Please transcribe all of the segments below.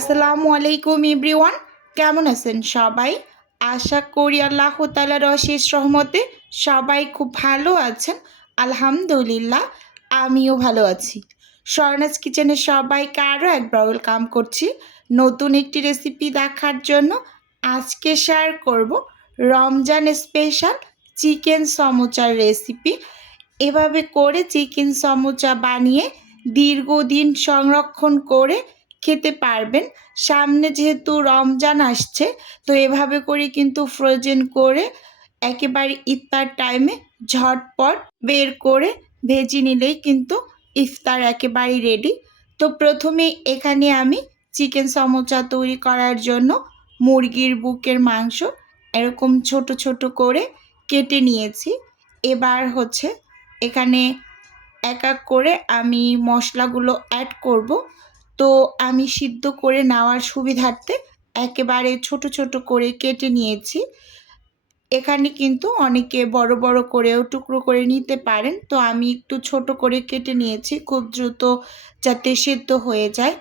আসসালামু আলাইকুম এভরিওয়ান, কেমন আছেন সবাই? আশা করি আল্লাহ তালার অশেষ রহমতে সবাই খুব ভালো আছেন। আলহামদুলিল্লাহ, আমিও ভালো আছি। স্বর্ণাজ কিচেনে সবাইকে আরও একবার ওয়েলকাম করছি নতুন একটি রেসিপি দেখার জন্য। আজকে শেয়ার করব রমজান স্পেশাল চিকেন সমোচার রেসিপি। এভাবে করে চিকেন সমোচা বানিয়ে দীর্ঘদিন সংরক্ষণ করে খেতে পারবেন। সামনে যেহেতু রমজান আসছে, তো এভাবে করে কিন্তু ফ্রোজেন করে একেবারে ইফতার টাইমে ঝটপট বের করে ভেজে নিলেই কিন্তু ইফতার একেবারেই রেডি তো প্রথমে এখানে আমি চিকেন সমোচা তৈরি করার জন্য মুরগির বুকের মাংস এরকম ছোট ছোট করে কেটে নিয়েছি। এবার হচ্ছে এখানে এক এক করে আমি মশলাগুলো অ্যাড করব। তো আমি সিদ্ধ করে নেওয়ার সুবিধার্থে একেবারে ছোট ছোট করে কেটে নিয়েছি। এখানে কিন্তু অনেকে বড় বড় করেও টুকরো করে নিতে পারেন। তো আমি একটু ছোট করে কেটে নিয়েছি, খুব দ্রুত যাতে সেদ্ধ হয়ে যায়।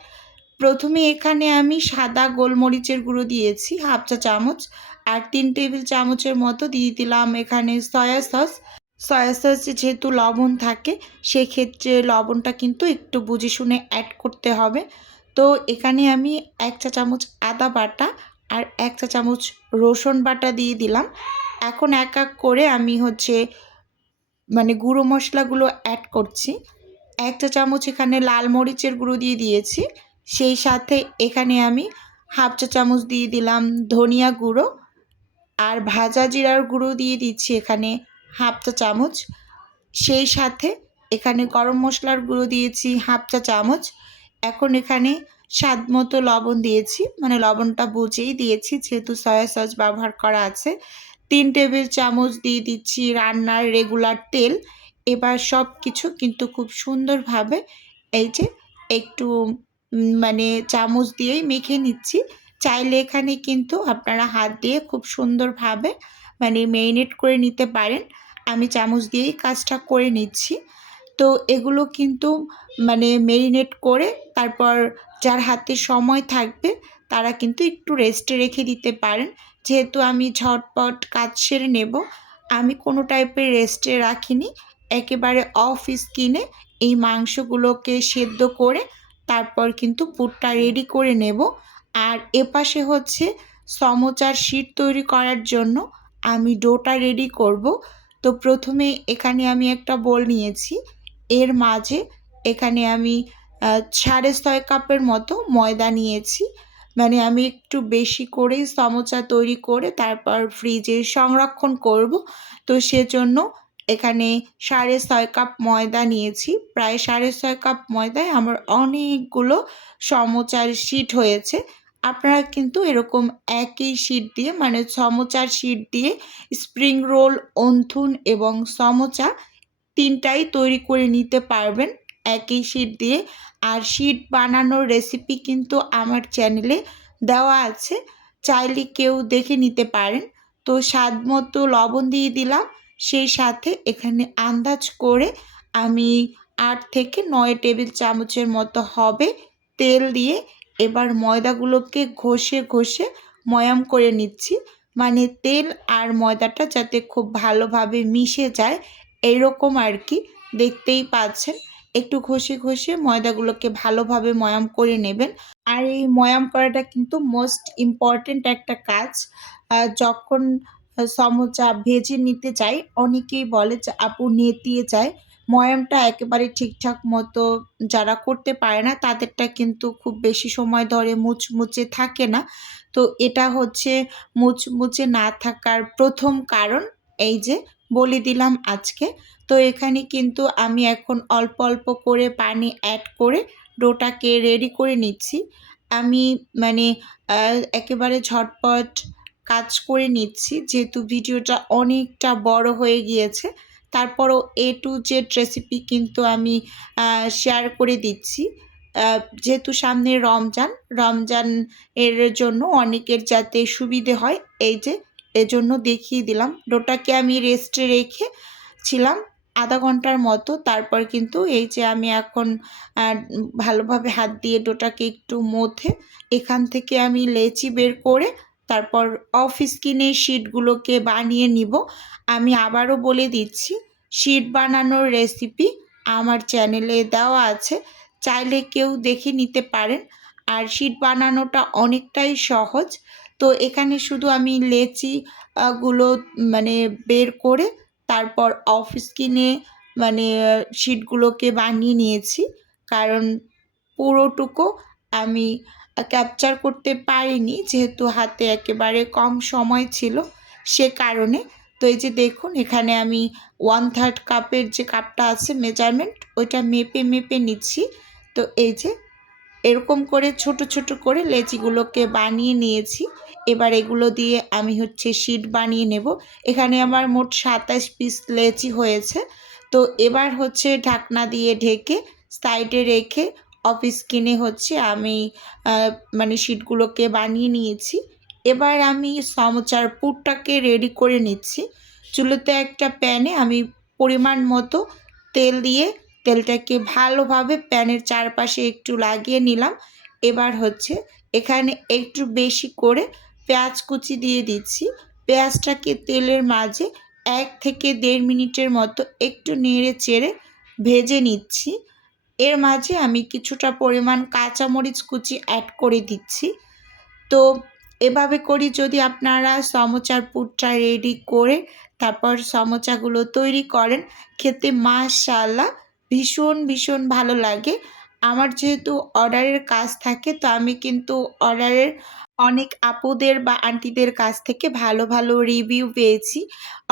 প্রথমে এখানে আমি সাদা গোলমরিচের গুঁড়ো দিয়েছি, হাফ চা চামচ, আর তিন টেবিল চামচের মতো দিয়ে দিলাম এখানে সয়া সস। সয়া সসে যেহেতু লবণ থাকে, সেক্ষেত্রে লবণটা কিন্তু একটু বুঝে শুনে অ্যাড করতে হবে। তো এখানে আমি এক চা চামচ আদা বাটা আর এক চা চামচ রসুন বাটা দিয়ে দিলাম। এখন এক এক করে আমি হচ্ছে মানে গুঁড়ো মশলাগুলো অ্যাড করছি। এক চা চামচ এখানে লাল মরিচের গুঁড়ো দিয়ে দিয়েছি। সেই সাথে এখানে আমি হাফ চা চামচ দিয়ে দিলাম ধনিয়া গুঁড়ো। আর ভাজা জিরার গুঁড়ো দিয়ে দিচ্ছি এখানে হাফ চা চামচ। সেই সাথে এখানে গরম মশলার গুঁড়ো দিয়েছি হাফ চা চামচ। এখন এখানে স্বাদ মতো লবণ দিয়েছি। মানে লবণটা বুঝেই দিয়েছি, যেহেতু সয়া সস ব্যবহার করা আছে। তিন টেবিল চামচ দিয়ে দিচ্ছি রান্নার রেগুলার তেল। এবার সব কিছু কিন্তু খুব সুন্দরভাবে এই যে একটু মানে চামচ দিয়েই মেখে নিচ্ছি। চাইলে এখানে কিন্তু আপনারা হাত দিয়ে খুব সুন্দরভাবে মানে মেরিনেট করে নিতে পারেন। আমি চামচ দিয়েই কাজটা করে নিচ্ছি। তো এগুলো কিন্তু মানে মেরিনেট করে তারপর যার হাতে সময় থাকবে তারা কিন্তু একটু রেস্টে রেখে দিতে পারেন। যেহেতু আমি ঝটপট কাজ সেরে নেব, আমি কোনো টাইপের রেস্টে রাখিনি। একেবারে অফ স্কিনে এই মাংসগুলোকে সেদ্ধ করে তারপর কিন্তু পুরটা রেডি করে নেব। আর এপাশে হচ্ছে সমোচার শিট তৈরি করার জন্য আমি ডোটা রেডি করব। তো প্রথমে এখানে আমি একটা বোল নিয়েছি। এর মাঝে এখানে আমি সাড়ে ছয় কাপের মতো ময়দা নিয়েছি। মানে আমি একটু বেশি করেই সমোচা তৈরি করে তারপর ফ্রিজে সংরক্ষণ করব। তো সেজন্য এখানে সাড়ে ছয় কাপ ময়দা নিয়েছি। প্রায় সাড়ে ছয় কাপ ময়দায় আমার অনেকগুলো সমোচার শিট হয়েছে। আপনারা কিন্তু এরকম একই শিট দিয়ে মানে সমোচার শিট দিয়ে স্প্রিং রোল অন্থুন এবং সমোচা তিনটাই তৈরি করে নিতে পারবেন একই শিট দিয়ে। আর শিট বানানোর রেসিপি কিন্তু আমার চ্যানেলে দেওয়া আছে, চাইলে কেউ দেখে নিতে পারেন। তো স্বাদ মতো লবণ দিয়ে দিলাম, সেই সাথে এখানে আন্দাজ করে আমি আট থেকে নয় টেবিল চামচের মতো হবে তেল দিয়ে এবার ময়দাগুলোকে ঘষে ঘষে ময়াম করে নিচ্ছি। মানে তেল আর ময়দাটা যাতে খুব ভালোভাবে মিশে যায়, এরকম আর কি। দেখতেই পাচ্ছেন, একটু ঘষে ঘষে ময়দাগুলোকে ভালোভাবে ময়াম করে নেবেন। আর এই ময়াম করাটা কিন্তু মোস্ট ইম্পর্ট্যান্ট একটা কাজ। যখন সমোচা ভেজে নিতে চাই অনেকেই বলে যে, আপু, নেতিয়ে যায়। ময়ামটা একেবারে ঠিকঠাক মতো যারা করতে পারে না, তাদেরটা কিন্তু খুব বেশি সময় ধরে মুচমুচে থাকে না। তো এটা হচ্ছে মুচমুচে না থাকার প্রথম কারণ, এই যে বলে দিলাম আজকে। তো এখানে কিন্তু আমি এখন অল্প অল্প করে পানি অ্যাড করে ডোটাকে রেডি করে নিচ্ছি। আমি মানে একেবারে ঝটপট কাজ করে নিচ্ছি, যেহেতু ভিডিওটা অনেকটা বড় হয়ে গিয়েছে। তারপরও এ টু জেড রেসিপি কিন্তু আমি শেয়ার করে দিচ্ছি। যেহেতু সামনে রমজান রমজান এর জন্য অনেকের যাতে সুবিধে হয়, এই যে, এজন্য দেখিয়ে দিলাম। ডোটাকে আমি রেস্টে রেখে ছিলাম আধা ঘণ্টার মতো, তারপর কিন্তু এই যে আমি এখন ভালোভাবে হাত দিয়ে ডোটাকে একটু মথে এখান থেকে আমি লেচি বের করে তারপর অফিস কিনে শিটগুলোকে বানিয়ে নিব। আমি আবারও বলে দিচ্ছি শিট বানানোর রেসিপি আমার চ্যানেলে দেওয়া আছে। চাইলে কেউ দেখে নিতে পারেন। আর শিট বানানোটা অনেকটাই সহজ। তো এখানে শুধু আমি লেচি গুলো মানে বের করে তারপর অফিস কিনে মানে শিটগুলোকে বানিয়ে নিয়েছি। কারণ পুরোটুকু আমি ক্যাপচার করতে পারিনি, যেহেতু হাতে একেবারে কম সময় ছিল সে কারণে। তো এই যে দেখুন, এখানে আমি ওয়ান থার্ড কাপের যে কাপটা আছে মেজারমেন্ট ওইটা মেপে মেপে নিচ্ছি। তো এই যে এরকম করে ছোট ছোট করে লেচিগুলোকে বানিয়ে নিয়েছি। এবার এগুলো দিয়ে আমি হচ্ছে শিট বানিয়ে নেব। এখানে আমার মোট সাতাশ পিস লেচি হয়েছে। তো এবার হচ্ছে ঢাকনা দিয়ে ঢেকে সাইডে রেখে অফিস কিনে হচ্ছে আমি মানে শিটগুলোকে বানিয়ে নিয়েছি। এবার আমি সমচার পুরটাকে রেডি করে নিচ্ছি। চুলোতে একটা প্যানে আমি পরিমাণ মতো তেল দিয়ে তেলটাকে ভালোভাবে প্যানের চারপাশে একটু লাগিয়ে নিলাম। এবার হচ্ছে এখানে একটু বেশি করে পেঁয়াজ কুচি দিয়ে দিচ্ছি। পেঁয়াজটাকে তেলের মাঝে এক থেকে দেড় মিনিটের মতো একটু নেড়ে চেড়ে ভেজে নিচ্ছি। এর মাঝে আমি কিছুটা পরিমাণ কাঁচামরিচ কুচি অ্যাড করে দিচ্ছি। তো এভাবে করি যদি আপনারা সমোচার পুটটা রেডি করে তারপর সমোচাগুলো তৈরি করেন, খেতে মাশাল্লাহ ভীষণ ভীষণ ভালো লাগে। আমার যেহেতু অর্ডারের কাজ থাকে, তো আমি কিন্তু অর্ডারের অনেক আপুদের বা আন্টিদের কাছ থেকে ভালো ভালো রিভিউ পেয়েছি।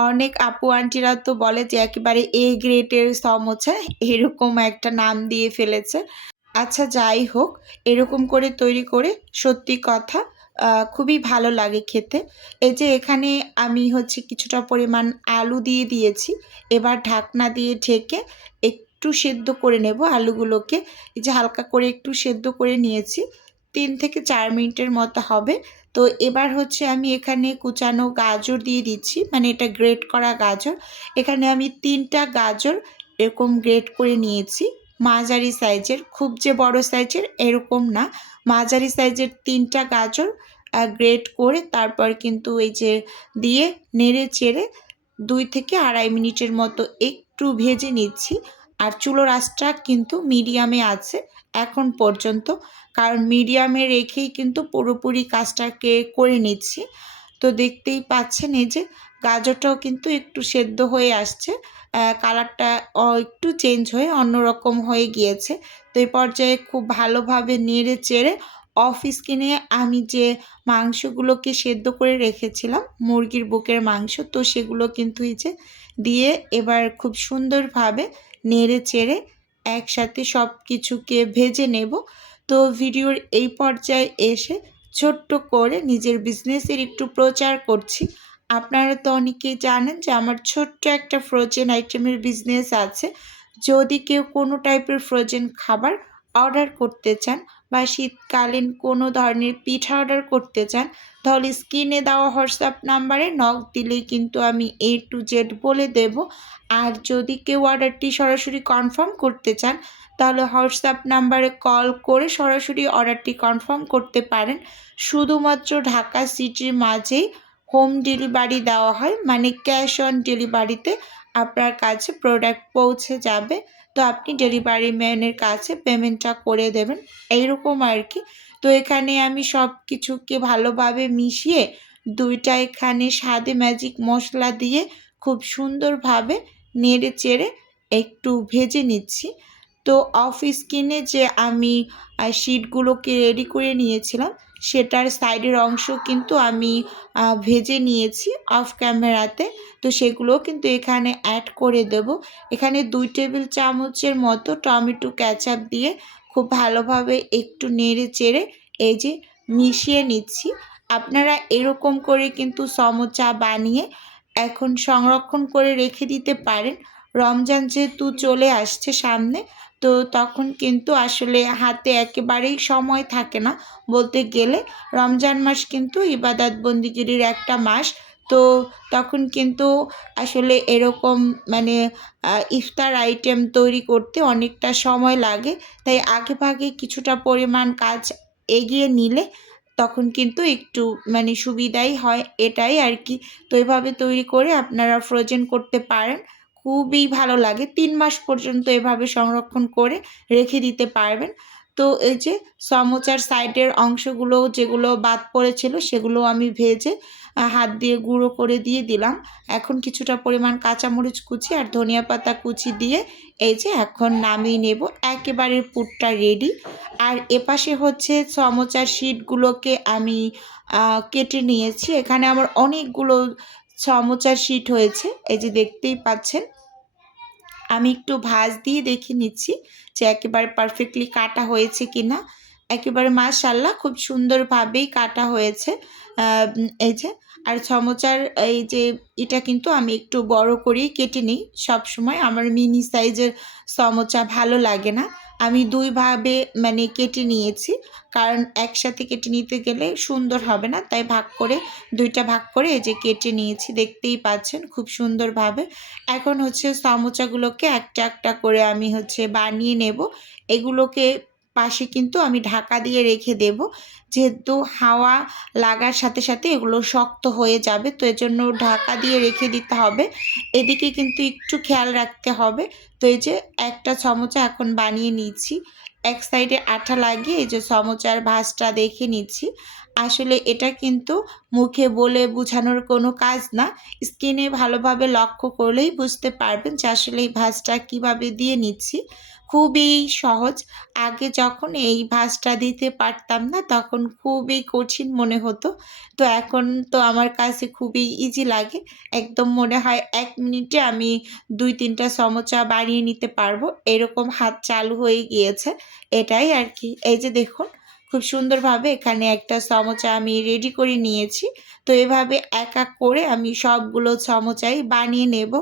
অনেক আপু, আন্টিরা তো বলে যে একেবারে এ গ্রেটের সমোচা, এরকম একটা নাম দিয়ে ফেলেছে। আচ্ছা যাই হোক, এরকম করে তৈরি করে সত্যি কথা খুবই ভালো লাগে খেতে। এই যে এখানে আমি হচ্ছে কিছুটা পরিমাণ আলু দিয়ে দিয়েছি, এবার ঢাকনা দিয়ে ঢেকে একটু সেদ্ধ করে নেব। আলুগুলোকে এই যে হালকা করে একটু সেদ্ধ করে নিয়েছি। তিন থেকে চার মিনিটের মতো হবে। তো এবার হচ্ছে আমি এখানে কুচানো গাজর দিয়ে দিচ্ছি। মানে এটা গ্রেট করা গাজর। এখানে আমি তিনটা গাজর এরকম গ্রেট করে নিয়েছি। মাঝারি সাইজের, খুব যে বড় সাইজের এরকম না। মাঝারি সাইজের তিনটা গাজর গ্রেট করে তারপর কিন্তু এই যে দিয়ে নেড়ে চেড়ে দুই থেকে আড়াই মিনিটের মতো একটু ভেজে নিচ্ছি। আর চুলোর আঁচটা কিন্তু মিডিয়ামে আছে এখন পর্যন্ত। কারণ মিডিয়ামে রেখেই কিন্তু পুরোপুরি কাজটাকে করে নিচ্ছি। তো দেখতেই পাচ্ছেন এই যে গাজরটাও কিন্তু একটু সেদ্ধ হয়ে আসছে। কালারটা একটু চেঞ্জ হয়ে অন্যরকম হয়ে গিয়েছে। তো এই পর্যায়ে খুব ভালোভাবে নেড়ে চেড়ে অফিস কিনে আমি যে মাংসগুলোকে সেদ্ধ করে রেখেছিলাম, মুরগির বুকের মাংস, তো সেগুলো কিন্তু এই যে দিয়ে এবার খুব সুন্দরভাবে নেড়ে চেড়ে একসাথে সব কিছুকে ভেজে নেব। তো ভিডিওর এই পর্যায়ে এসে ছোট্ট করে নিজের বিজনেসের একটু প্রচার করছি। আপনারা তো অনেকেই জানেন যে আমার ছোট্ট একটা ফ্রোজেন আইটেমের বিজনেস আছে। যদি কেউ কোনো টাইপের ফ্রোজেন খাবার অর্ডার করতে চান বা শীতকালীন কোনো ধরনের পিঠা অর্ডার করতে চান, তাহলে স্ক্রিনে দেওয়া হোয়াটসঅ্যাপ নাম্বারে নক দিলেই কিন্তু আমি এ টু জেড বলে দেব। আর যদি কেউ অর্ডারটি সরাসরি কনফার্ম করতে চান, তাহলে হোয়াটসঅ্যাপ নাম্বারে কল করে সরাসরি অর্ডারটি কনফার্ম করতে পারেন। শুধুমাত্র ঢাকা সিটির মাঝেই হোম ডেলিভারি দেওয়া হয় মানে ক্যাশ অন ডেলিভারিতে আপনার কাছে প্রোডাক্ট পৌঁছে যাবে। তো আপনি ডেলিভারি ম্যানের কাছে পেমেন্টটা করে দেবেন। এইরকম আর কি। তো এখানে আমি সব কিছুকে ভালোভাবে মিশিয়ে দুইটা এখানে স্বাদে ম্যাজিক মশলা দিয়ে খুব সুন্দরভাবে নেড়ে চেড়ে একটু ভেজে নিচ্ছি। তো অফিস কিনে যে আমি শিটগুলোকে রেডি করে নিয়েছিলাম, সেটার সাইডের অংশ কিন্তু আমি ভেজে নিয়েছি অফ ক্যামেরাতে তো সেগুলোও কিন্তু এখানে অ্যাড করে দেব। এখানে দুই টেবিল চামচের মতো টমেটো ক্যাচাপ দিয়ে খুব ভালোভাবে একটু নেড়ে চেড়ে এই যে মিশিয়ে নিচ্ছি। আপনারা এরকম করে কিন্তু সমচা বানিয়ে এখন সংরক্ষণ করে রেখে দিতে পারেন। রমজান যেহেতু চলে আসছে সামনে, তো তখন কিন্তু আসলে হাতে একেবারেই সময় থাকে না। বলতে গেলে রমজান মাস কিন্তু ইবাদত বন্দিগিরির একটা মাস, তো তখন কিন্তু আসলে এরকম মানে ইফতার আইটেম তৈরি করতে অনেকটা সময় লাগে। তাই আগে ভাগে কিছুটা পরিমাণ কাজ এগিয়ে নিলে তখন কিন্তু একটু মানে সুবিধাই হয় এটাই আর কি। তো এভাবে তৈরি করে আপনারা ফ্রোজেন করতে পারেন। খুবই ভালো লাগে। তিন মাস পর্যন্ত এভাবে সংরক্ষণ করে রেখে দিতে পারবেন। তো এই যে সমোচার সাইডের অংশগুলো যেগুলো বাদ পড়েছিল সেগুলো আমি ভেজে হাত দিয়ে গুঁড়ো করে দিয়ে দিলাম। এখন কিছুটা পরিমাণ কাঁচামরিচ কুচি আর ধনিয়া পাতা কুচি দিয়ে এই যে এখন নামিয়ে নেব। একেবারে পুরটা রেডি আর এপাশে হচ্ছে সমোচার শিটগুলোকে আমি কেটে নিয়েছি। এখানে আমার অনেকগুলো সমোচার শিট হয়েছে, এই যে দেখতেই পাচ্ছেন। আমি একটু ভাজ দিয়ে দেখে নিচ্ছি যে একেবারে পারফেক্টলি কাটা হয়েছে কি না একেবারে মাশাল্লাহ খুব সুন্দরভাবেই কাটা হয়েছে এই যে। আর সমোচার, এই যে এটা কিন্তু আমি একটু বড় করেই কেটে নিই। সবসময় আমার মিনি সাইজের সমোচা ভালো লাগে না। আমি দুইভাবে মানে কেটে নিয়েছি। কারণ একসাথে কেটে নিতে গেলে সুন্দর হবে না। তাই ভাগ করে, দুইটা ভাগ করে এই যে কেটে নিয়েছি, দেখতেই পাচ্ছেন খুব সুন্দরভাবে। এখন হচ্ছে সমোচাগুলোকে একটা একটা করে আমি হচ্ছে বানিয়ে নেব। এগুলোকে পাশে কিন্তু আমি ঢাকা দিয়ে রেখে দেব। যেহেতু হাওয়া লাগার সাথে সাথে এগুলো শক্ত হয়ে যাবে, তো এজন্য ঢাকা দিয়ে রেখে দিতে হবে। এদিকে কিন্তু একটু খেয়াল রাখতে হবে। তো এই যে একটা সমোচা এখন বানিয়ে নিচ্ছি। এক সাইডে আঠা লাগিয়ে এই যে সমোচার ভাঁজটা দেখে নিচ্ছি। আসলে এটা কিন্তু মুখে বলে বোঝানোর কোনো কাজ না। স্কিনে ভালোভাবে লক্ষ্য করলেই বুঝতে পারবেন যে আসলে এই ভাঁজটা কীভাবে দিয়ে নিচ্ছি। খুবই সহজ। আগে যখন এই ভাঁজটা দিতে পারতাম না, তখন খুবই কঠিন মনে হতো। তো এখন তো আমার কাছে খুবই ইজি লাগে। একদম মনে হয় এক মিনিটে আমি দুই তিনটা সমচা বাড়িয়ে নিতে পারব। এরকম হাত চালু হয়ে গিয়েছে। এটাই আর কি। এই যে দেখুন খুব সুন্দরভাবে এখানে একটা সমোচা আমি রেডি করে নিয়েছি। তো এভাবে এক এক করে আমি সবগুলো সমোচাই বানিয়ে নেব।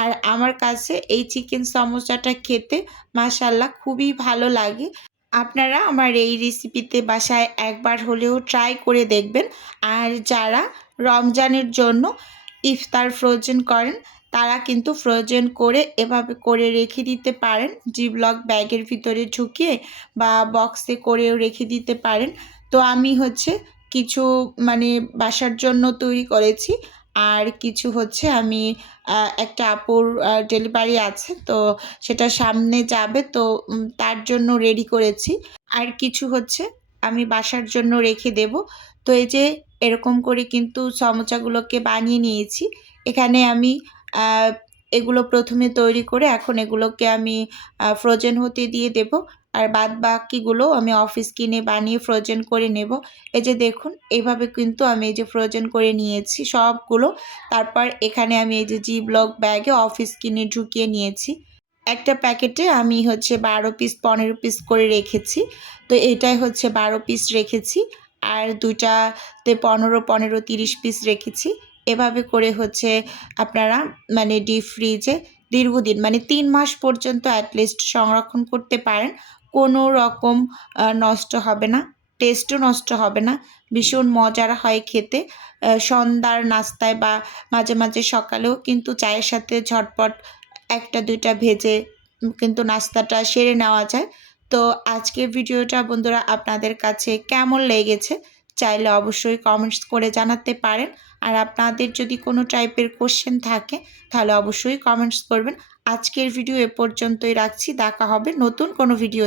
আর আমার কাছে এই চিকেন সমোচাটা খেতে মাসাল্লাহ খুবই ভালো লাগে। আপনারা আমার এই রেসিপিতে বাসায় একবার হলেও ট্রাই করে দেখবেন। আর যারা রমজানের জন্য ইফতার ফ্রোজেন করেন তারা কিন্তু ফ্রোজেন করে এভাবে করে রেখে দিতে পারেন। জিবলক ব্যাগের ভিতরে ঢুকিয়ে বা বক্সে করেও রেখে দিতে পারেন। তো আমি হচ্ছে কিছু মানে বাসার জন্য তৈরি করেছি। আর কিছু হচ্ছে আমি একটা আপুর ডেলিভারি আছে। তো সেটা সামনে যাবে। তো তার জন্য রেডি করেছি। আর কিছু হচ্ছে আমি বাসার জন্য রেখে দেব। তো এই যে এরকম করে কিন্তু সমোচাগুলোকে বানিয়ে নিয়েছি। এখানে আমি এগুলো প্রথমে তৈরি করে এখন এগুলোকে আমি ফ্রোজেন হতে দিয়ে দেব। আর বাদ বাকিগুলো আমি অফিস কিনে বানিয়ে ফ্রোজেন করে নেব। এই যে দেখুন এইভাবে কিন্তু আমি এই যে ফ্রোজেন করে নিয়েছি সবগুলো। তারপর এখানে আমি এই যে জি ব্লক ব্যাগে অফিস কিনে ঢুকিয়ে নিয়েছি। একটা প্যাকেটে আমি হচ্ছে বারো পিস পনেরো পিস করে রেখেছি। তো এটাই হচ্ছে বারো পিস রেখেছি। আর দুটাতে পনেরো পনেরো, তিরিশ পিস রেখেছি। এভাবে করে হচ্ছে আপনারা মানে ডিপ ফ্রিজে দীর্ঘদিন মানে তিন মাস পর্যন্ত অ্যাটলিস্ট সংরক্ষণ করতে পারেন। কোনো রকম নষ্ট হবে না টেস্টও নষ্ট হবে না। ভীষণ মজার হয় খেতে। সন্ধ্যার নাস্তায় বা মাঝে মাঝে সকালেও কিন্তু চায়ের সাথে ঝটপট একটা, দুইটা ভেজে কিন্তু নাস্তাটা সেরে নেওয়া যায়। তো আজকের ভিডিওটা বন্ধুরা আপনাদের কাছে কেমন লেগেছে চাইলে অবশ্যই কমেন্টস করে জানাতে পারেন। আর আপনাদের যদি কোনো টাইপের কোশ্চেন থাকে, তাহলে অবশ্যই কমেন্টস করবেন। আজকের ভিডিও এ পর্যন্তই রাখছি। দেখা হবে নতুন কোনো ভিডিও